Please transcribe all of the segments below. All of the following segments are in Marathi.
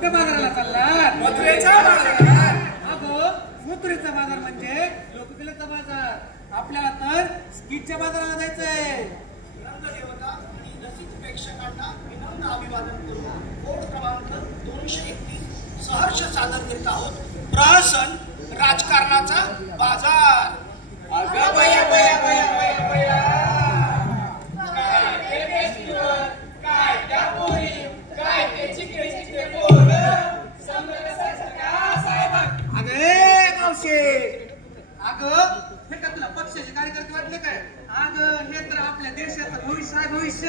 कोणत्या बाजाराला चालला? मथुरेच्या बाजारात. अगं मथुरेचा बाजार म्हणजे लोककलेचा बाजार. आपल्याला तर स्किटच्या बाजाराला जायचंय. रंगदेवता आणि रसिक प्रेक्षकांना विनम्र अभिवादन करून कोड क्रमांक 231 सहर्ष सादर करीत आहोत प्रहसन राजकारणाचा बाजार. अगं बया बया बया बया बया, काय ते फेस्टिवल, काय त्या पोरी, काय ते चिकटे चिकटे पोरं, समजलं का साहेब? अगे मावशे, अगं हे का तुला पक्षाचे कार्यकर्ते वाटले काय? अगं हे तर आपल्या देशाचं भविष्य आहे. भविष्य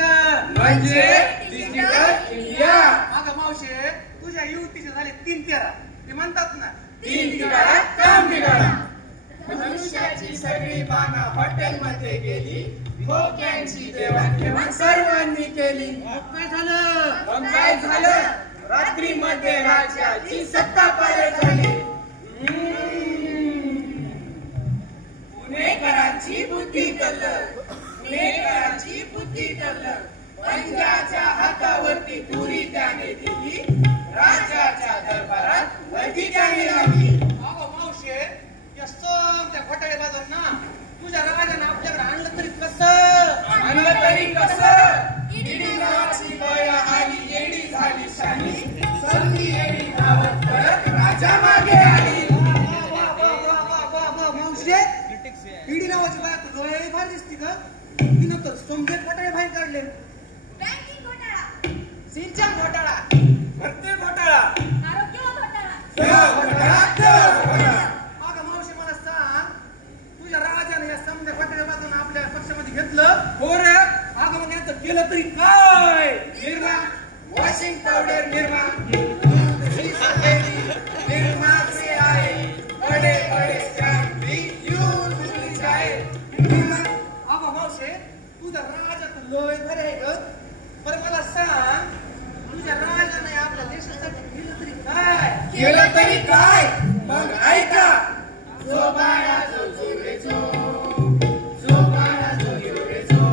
म्हणजे डिजिटल इंडिया. अगं मावशे, तुझ्या युवतीचे झाले 3-13. ते म्हणतात ना 3 बिघाडा काम बिघाडा. मनुष्याची सगळी बाना हॉटेलमध्ये गेली, भोक्यांची देवाणघेवाण सर्वांनी केली. काय झालं? मग काय झालं? रात्रीमध्ये राजाची सत्ता पालट झाली. पुणेकरांची बुद्धी कल्लक, पुणेकरांची बुद्धी कल्लक. पंजाच्या हातावरती तुरी त्याने दिली, राजाच्या दरबारात गर्दी त्याने लावली. अगं मावशे, या समत्या घोटाळे बाजार ना तुझ्या राजाने आपल्याकडे आणलं तरी कसं? आणलं तरी कसं? ईडी नावाची बया आली, येडी झाली शानी, संधी येडी धावत परत राजा मागे आली. मावशे, ईडी नावाची बाया तर लय भारी दिसती का? तिनं तर समजे घोटाळे बाहेर काढले. बँकिंग घोटाळा, सिंचन घोटाळा, भरती घोटाळा, आरोग्य घोटाळा, अगं मावशे, मला सांग, तुझ्या राजाने या समजा घोटाळे बाजून आपल्या पक्षामध्ये घेतलं हो रे. अगं मग याचं केलं तरी काय? निर्मा, वॉशिंग पावडर निर्मा, दूध ही सफेदी निर्माचे आहे, बडे बडे चांदी यूज होती जाए. अगं मावशे, तुझा राजा तर लय भारी आहे ग. बरं मला सांग, तुझ्या राजाने आपल्या देशासाठी केलं तरी काय? केलं तरी काय? मग ऐका. जो बाळा जो जोरे जो, जो बाळा जो जोरे जो.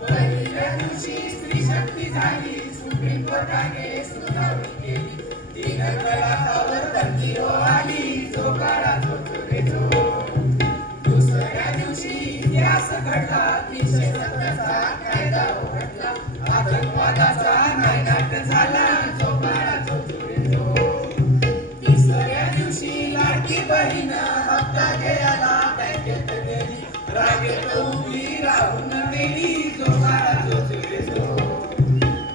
पहिल्या दिवशी स्त्री शक्ती झाली, सुप्रीम कोर्टाने सुनावणी केली, 3 तलाकावर बंदी हो आली, जो बाळा जो जोरे जो. दुसऱ्या दिवशी इतिहास घडला, 370चा कायदा उघडला, आतंकवादाचा नायनाट झाला, जो बाळा जो जोरे जो. तिसऱ्या दिवशी लाडकी बहीण हप्ता घ्यायला बँकेत गेली, रागेत उभी राहून मेली, जो बाळा जो जोरे जो.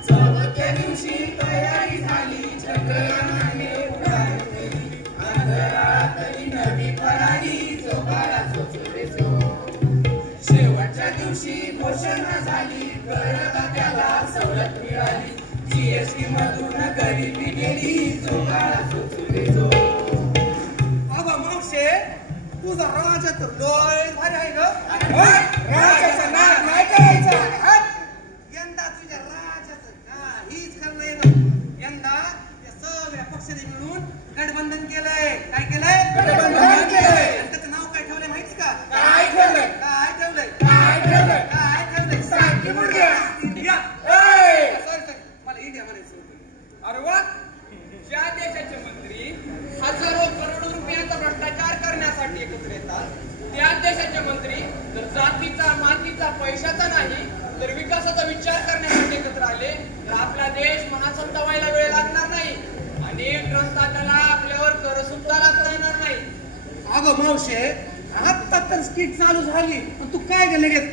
चौथ्या दिवशी तयारी झाली, चंद्रयानाने उडान केली, अंतराळातली नवी फरारी, जो बाळा जो जोरे जो. शेवटच्या दिवशी घोषणा झाली, करदात्याला सवलत मिळाली, जीएसटी मधून गरिबी गेली, जो बाळा जो जोरे जो. अगं मावशे, तुझा राजा तर लय भारी आहे ग. राजाचा नाद नाही करायचा. यंदा तुझ्या राजाचं काहीच खरं नाही ग. यंदा या सगळ्या पक्षाने मिळून गठबंधन केलंय. काय केलंय? गठबंधन केलंय. आणि त्याचं नाव काय ठेवलंय माहिती का? काय ठेवलंय? काय ठेवलंय? काय ठेवलंय? काय ठेवलंय? सांग की मुलगा. इंडिया. ए! सॉरी, मला इंडिया म्हणायचं होतं. अरे वा, ज्या देशाचे मंत्री हजारो करोडो रुपयांचा भ्रष्टाचार करण्यासाठी एकत्र येतात, त्या देशाचे मंत्री जर जातीचा, मातीचा, पैशाचा नाही तर विकासाचा विचार करण्यासाठी एकत्र आले तर आपला देश महासत्ता व्हायला वेळ लागणार नाही आणि भ्रष्टाचाराला आपल्यावर कर सुद्धा लागता येणार नाही. अगं मावशे, आता तर स्किट चालू झाली पण तू काय ग लगेच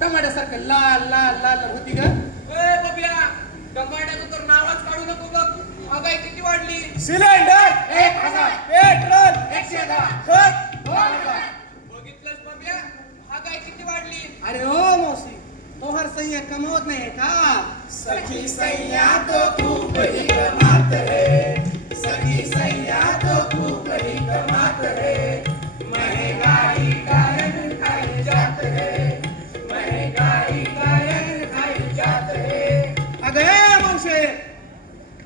टमाट्यासारखं लाल लाल लाल होती ग? ए बबल्या, टमाट्याचं तर नावच काढू नको बघ. महागाई किती वाढली. सिलेंडर 1000, पेट्रोल 110, खत 2000. बघितलंस बबल्या, महागाई किती वाढली. अरे ओ मौसी, तो हर सैया कमावत नाही का? सखी सैया तो खूप ही कमात है, सखी सैया तो खूप ही कमात है, महंगाई कायन खाई जात है, महंगाई कायन खाई जात है. अगं मौशे,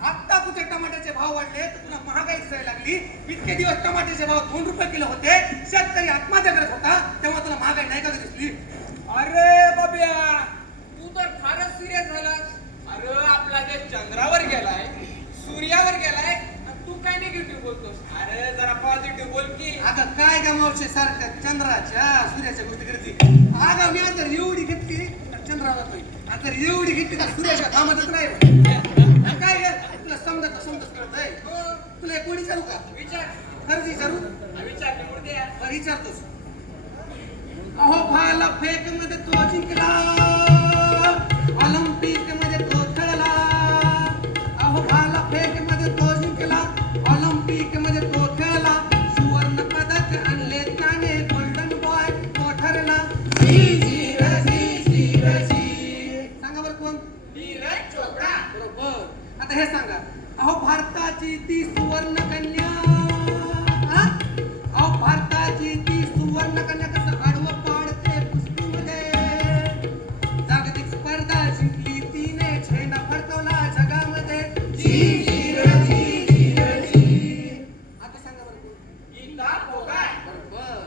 आता तुझे टमाट्याचे भाव वाढले तर तुला महागाई दिसायला लागली. इतके दिवस टमाट्याचे भाव 2 रुपये किलो होते, शेतकरी आत्महत्या करत होता, तेव्हा तुला महागाई नाही का दिसली? अरे बाब्या, तू तर फारच सिरियस झालास. अरे आपला देश चंद्रावर गेलाय, सूर्यावर काय का मावशे सारख्या चंद्राच्या सूर्याच्या गोष्टी करते. आगा मी जर एवढी घेतली तर चंद्रावर जातोय, आणि जर एवढी घेतली तर सूर्याच्या थांबतच नाही. काय गे तुला समजत कळत आहे. तुला एक कोणी विचारू का? विचार. खरंच विचारू? विचारतोस. अहो भाला फेक मध्ये तो जिंकला, ऑलिम्पिक मध्ये तो खेळला. अहो भाला फेक मध्ये तो जिंकला, ऑलिम्पिक मध्ये तो खेळला. सुवर्ण पदक आणले त्याने, गोल्डन बॉय तो ठरला. सांगा बरं कोण? नीरज चोपडा. बरोबर. आता हे सांगा, अहो भारताची ती सुवर्ण कन्या, अहो भारताची ती सुवर्ण कन्या कसं आडवं पाडते कुस्तीमध्ये. जागतिक स्पर्धा जिंकली तिने, झेंडा फडकवला जगामध्ये. आता सांगा बरं कोण? गीता फोगाट. बरोबर.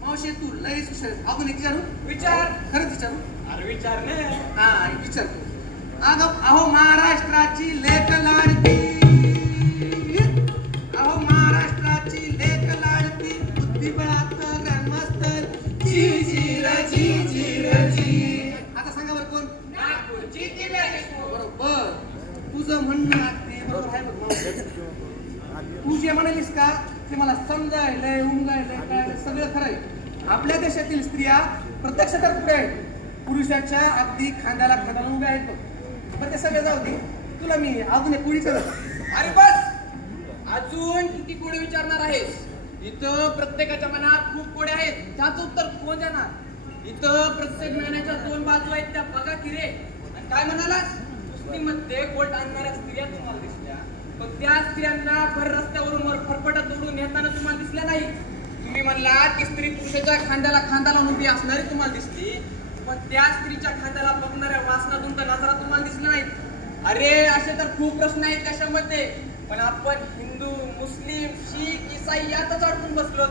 मावशी तू लयच हुशार. अजून एक विचारू? विचार. खरंच विचारू? अरे विचार ने. हा विचारतो. अहो महाराष्ट्राची लेक लाडकी, अहो महाराष्ट्राची लेक लाडकी, बुद्धिबळात ग्रॅममास्टर. आता सांगा बरं कोण? नागपूरची दिव्या देशमुख. बरोबर. तुझं म्हणणं अगदी बरोबर आहे बघ मावशी. तू जे म्हणालीस का ते मला समजायलंय, उमगायलंय, काय सगळं खरं आहे. आपल्या देशातील स्त्रिया प्रत्यक्ष तर पुढे आहेत, पुरुषाच्या अगदी खांद्याला खांद्याला उभ्या आहेत बघ. पण ते सगळं जाऊ दे, तुला मी अजून एक पुढे विचारतो. अरे बस, अजून किती कोडे विचारणार आहेस? इथं प्रत्येकाच्या मनात खूप कोडे आहेत, त्याचं उत्तर कोण देणार? इथं प्रत्येक नाण्याच्या दोन बाजू आहेत, त्या बघा की रे. आणि काय म्हणालास? कुस्तीमध्ये गोल्ड आणणाऱ्या स्त्रिया तुम्हाला दिसल्या, पण त्या स्त्रियांना भर रस्त्यावरून वर फरफटत उडून येताना तुम्हाला दिसल्या नाही. तुम्ही म्हणलात की स्त्री पुरुषाच्या खांद्याला खांद्याला उभी असणारी तुम्हाला दिसली, पण त्या स्त्रीच्या खांद्याला बघणाऱ्या वासनातून तर नजरा तुम्हाला दिसल्या नाहीत. अरे असे तर खूप प्रश्न आहेत त्याच्यामध्ये, पण आपण हिंदू, मुस्लिम, शीख, इसाई यातच अडकून बसलो.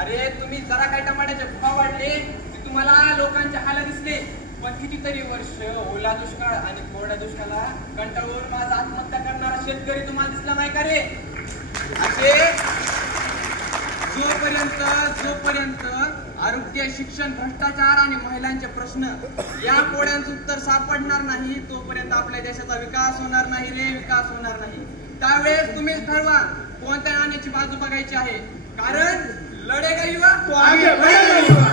अरे तुम्ही जरा काय टमाट्याचे भाव वाढले की तुम्हाला लोकांचे हाल दिसले, पण कितीतरी वर्ष ओला दुष्काळ आणि कोरड्या दुष्काळाला कंटाळून माझा आत्महत्या करणारा शेतकरी तुम्हाला दिसला नाही का रे? असे जोपर्यंत आरोग्य, शिक्षण, भ्रष्टाचार आणि महिलांचे प्रश्न या कोड्यांचं उत्तर सापडणार नाही, तोपर्यंत आपल्या देशाचा विकास होणार नाही रे, विकास होणार नाही. त्यावेळेस तुम्हीच ठरवा कोणत्या नाण्याची बाजू बघायची आहे, कारण लढेगा युवा तो आगे बढ़ेगा युवा.